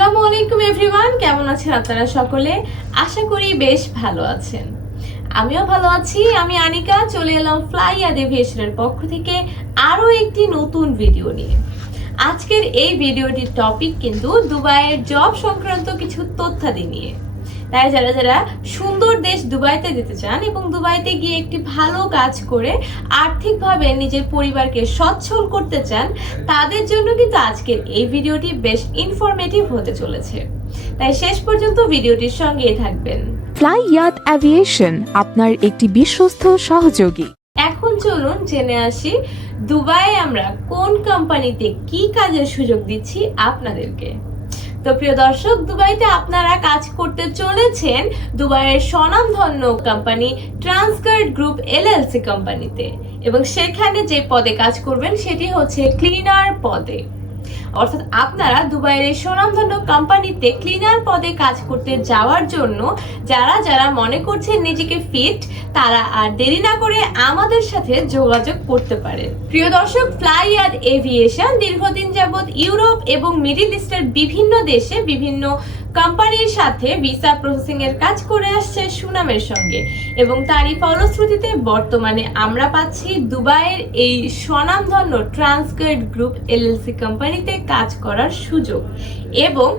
আসসালামু আলাইকুম এভরিওয়ান, কেমন আছেন আপনারা সকলে? আশা করি বেশ ভালো আছেন। আমিও ভালো আছি, আমি আনিকা, চলে এলাম ফ্লাই এভিয়েশনের পক্ষ থেকে আরও একটি নতুন ভিডিও নিয়ে। আজকের এই ভিডিওটির টপিক কিন্তু দুবাইয়ের জব সংক্রান্ত কিছু তথ্যাদি নিয়ে। তাই যারা যারা সুন্দর দেশ দুবাইতে যেতে চান এবং দুবাইতে গিয়ে একটি ভালো কাজ করে আর্থিকভাবে নিজের পরিবারকে সচ্ছল করতে চান তাদের জন্য কিন্তু আজকের এই ভিডিওটি বেশ ইনফরমেটিভ হতে চলেছে। তাই শেষ পর্যন্ত ভিডিওটির সঙ্গেই থাকবেন। ফ্লাই ইয়াত অ্যাভিয়েশন আপনার একটি বিশ্বস্ত সহযোগী। এখন চলুন জেনে আসি দুবাইয়ে আমরা কোন কোম্পানিতে কি কাজের সুযোগ দিচ্ছি আপনাদেরকে। তো প্রিয় দর্শক, দুবাইতে আপনারা কাজ করতে চলেছেন দুবাইয়ের স্বনামধন্য কোম্পানি ট্রান্সগার্ড গ্রুপ এলএলসি কোম্পানিতে। এবং সেখানে যে পদে কাজ করবেন, সেটি হচ্ছে ক্লিনার পদে। অর্থাৎ আপনারা দুবাইয়ের এই স্বনামধন্য কোম্পানিতে ক্লিনার পদে কাজ করতে যাওয়ার জন্য যারা যারা মনে করছেন নিজেকে ফিট তারা আর দেরি না করে আমাদের সাথে যোগাযোগ করতে পারেন। প্রিয় দর্শক ফ্লাই এভিয়েশন দীর্ঘদিন যাবৎ ইউরোপ এবং মিডিল ইস্টের বিভিন্ন দেশে বিভিন্ন কোম্পানির সাথে ভিসা প্রসেসিং এর কাজ করে আসছে সুনামের সঙ্গে। এবং তারই ফলশ্রুতিতে বর্তমানে আমরা পাচ্ছি দুবাইয়ের এই স্বনামধন্য ট্রান্সকার্ড গ্রুপ এলএলসি কোম্পানিতে কাজ করার সুযোগ। এবং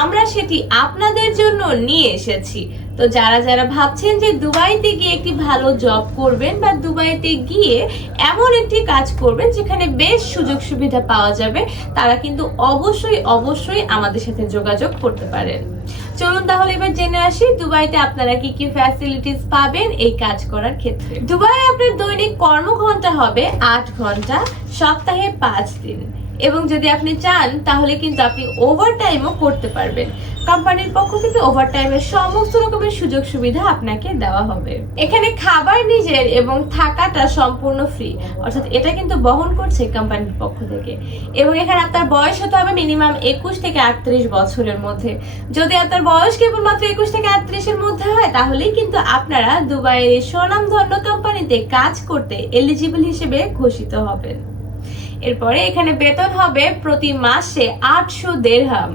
আমরা সেটি আপনাদের জন্য নিয়ে এসেছি। তো যারা যারা ভাবছেন যে দুবাইতে গিয়ে একটি ভালো জব করবেন বা দুবাইতে গিয়ে এমন একটি কাজ করবেন যেখানে বেশ সুযোগ সুবিধা পাওয়া যাবে, তারা কিন্তু অবশ্যই অবশ্যই আমাদের সাথে যোগাযোগ করতে পারেন। চলুন তাহলে এবার জেনে আসি দুবাইতে আপনারা কি কি ফ্যাসিলিটিস পাবেন এই কাজ করার ক্ষেত্রে। দুবাই আপনার দৈনিক কর্মঘন্টা হবে আট ঘণ্টা সপ্তাহে পাঁচ দিন। এবং যদি আপনি চান, তাহলে কিন্তু আপনি ওভার টাইমও করতে পারবেন। কোম্পানির পক্ষ থেকে ওভার টাইমের সমস্ত রকমের সুযোগ সুবিধা আপনাকে দেওয়া হবে। এখানে খাবার নিজের এবং থাকাটা সম্পূর্ণ ফ্রি অর্থাৎ এটা কিন্তু বহন করছে কোম্পানির পক্ষ থেকে। এবং এখানে আপনার বয়স হতে হবে মিনিমাম একুশ থেকে আটত্রিশ বছরের মধ্যে। যদি আপনার বয়স কেবলমাত্র একুশ থেকে আটত্রিশের মধ্যে হয়, তাহলেই কিন্তু আপনারা দুবাইয়ের স্বনামধন্য কোম্পানিতে কাজ করতে এলিজিবল হিসেবে ঘোষিত হবেন। এরপরে এখানে বেতন হবে প্রতি মাসে আটশো দেড়হাম।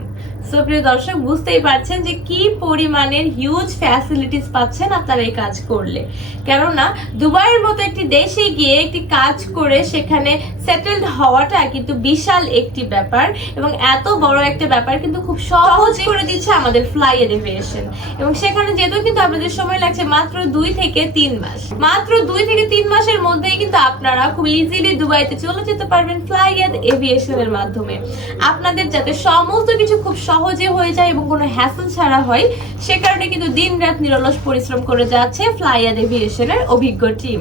সো প্রিয় দর্শক বুঝতেই পারছেন যে কি পরিমাণের হিউজ ফ্যাসিলিটিস পাচ্ছেন আপনারা এই কাজ করলে। কেননা দুবাইয়ের মতো একটি দেশে গিয়ে একটি কাজ করে সেখানে সেটেলড হওয়াটা কিন্তু বিশাল একটি ব্যাপার এবং এত বড় একটা ব্যাপার কিন্তু খুব সহজ করে দিচ্ছে আমাদের ফ্লাই এভিয়েশন এবং সেখানে যেতেও কিন্তু আপনাদের সময় লাগছে মাত্র দুই থেকে তিন মাস। মাত্র দুই থেকে তিন মাসের মধ্যেই কিন্তু আপনারা খুব ইজিলি দুবাইতে চলে যেতে পারবেন ফ্লাই এভিয়েশনের মাধ্যমে। আপনাদের যাতে সমস্ত কিছু খুব সহজে হয়ে যায় এবং কোনো হ্যাসেল ছাড়া হয়, সে কারণে কিন্তু দিন রাত নিরলস পরিশ্রম করে যাচ্ছে ফ্লাইয়ার এভিয়েশনের অভিজ্ঞ টিম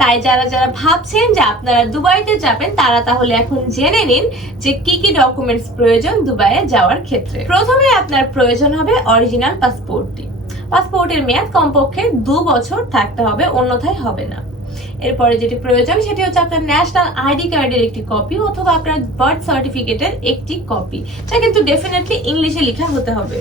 তাই যারা যারা ভাবছেন যে আপনারা দুবাইতে যাবেন, তারা তাহলে এখন জেনে নিন যে কি কি ডকুমেন্টস প্রয়োজন দুবাইয়ে যাওয়ার ক্ষেত্রে। প্রথমে আপনার প্রয়োজন হবে অরিজিনাল পাসপোর্টটি পাসপোর্টের মেয়াদ কমপক্ষে দু বছর থাকতে হবে, অন্যথায় হবে না। এরপরে যেটি প্রয়োজন সেটি হচ্ছে আপনার ন্যাশনাল আইডি কার্ডের একটি কপি অথবা আপনার বার্থ সার্টিফিকেটের একটি কপি যা কিন্তু ডেফিনেটলি ইংলিশে লেখা হতে হবে।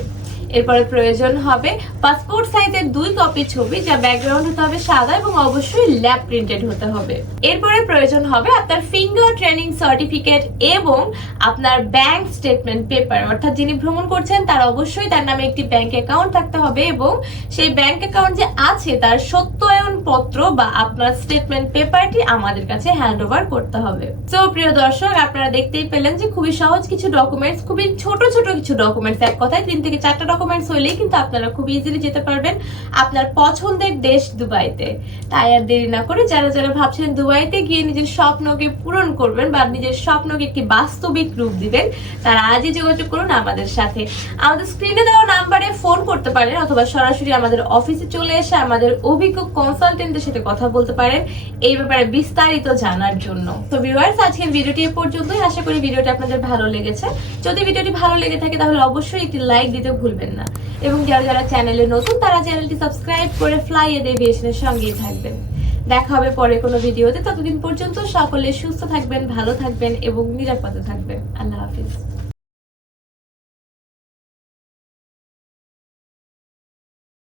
এরপরে প্রয়োজন হবে পাসপোর্ট সাইজের দুই কপি ছবি যা ব্যাকগ্রাউন্ড হতে হবে সাদা এবং অবশ্যই ল্যাব প্রিন্টেড হতে হবে। এরপরে প্রয়োজন হবে আপনার ফিঙ্গার ট্রেনিং সার্টিফিকেট এবং আপনার ব্যাংক স্টেটমেন্ট পেপার অর্থাৎ যিনি ভ্রমণ করছেন, তার অবশ্যই তার নামে একটি ব্যাংক অ্যাকাউন্ট থাকতে হবে এবং সেই ব্যাংক অ্যাকাউন্ট যে আছে, তার সত্যায়ন পত্র বা আপনার স্টেটমেন্ট পেপারটি আমাদের কাছে হ্যান্ড ওভার করতে হবে। তো প্রিয় দর্শক, আপনারা দেখতেই পেলেন যে খুবই সহজ কিছু ডকুমেন্টস খুবই ছোট ছোট কিছু ডকুমেন্টস এক কথায় তিন থেকে চারটা ডকুমেন্টস হইলেই কিন্তু আপনারা খুব ইজিলি যেতে পারবেন আপনার পছন্দের দেশ দুবাইতে। তাই আর দেরি না করে যারা যারা ভাবছেন দুবাইতে গিয়ে নিজের স্বপ্নকে পূরণ করবেন বা নিজের স্বপ্নকে একটি বাস্তবিক রূপ দিবেন, তারা আজই যোগাযোগ করুন আমাদের সাথে। আমাদের স্ক্রিনে দেওয়া নাম্বারে ফোন করতে পারেন অথবা সরাসরি আমাদের অফিসে চলে এসে আমাদের অভিজ্ঞ কনসালটেন্টের সাথে কথা বলতে পারেন। এই ব্যাপারে বিস্তারিত জানার জন্য। তো ভিউয়ার্স আজকের ভিডিওটি এ পর্যন্তই। আশা করি ভিডিওটি আপনাদের ভালো লেগেছে। যদি ভিডিওটি ভালো লেগে থাকে তাহলে অবশ্যই একটি লাইক দিতে ভুলবেন না। এবং যারা যারা চ্যানেলে নতুন, তারা চ্যানেলটি সাবস্ক্রাইব করে ফ্লাই এভিয়েশনের সঙ্গেই থাকবেন। দেখা হবে পরে কোনো ভিডিওতে। ততদিন পর্যন্ত সকলে সুস্থ থাকবেন, ভালো থাকবেন এবং নিরাপদে থাকবেন। আল্লাহ হাফিজ।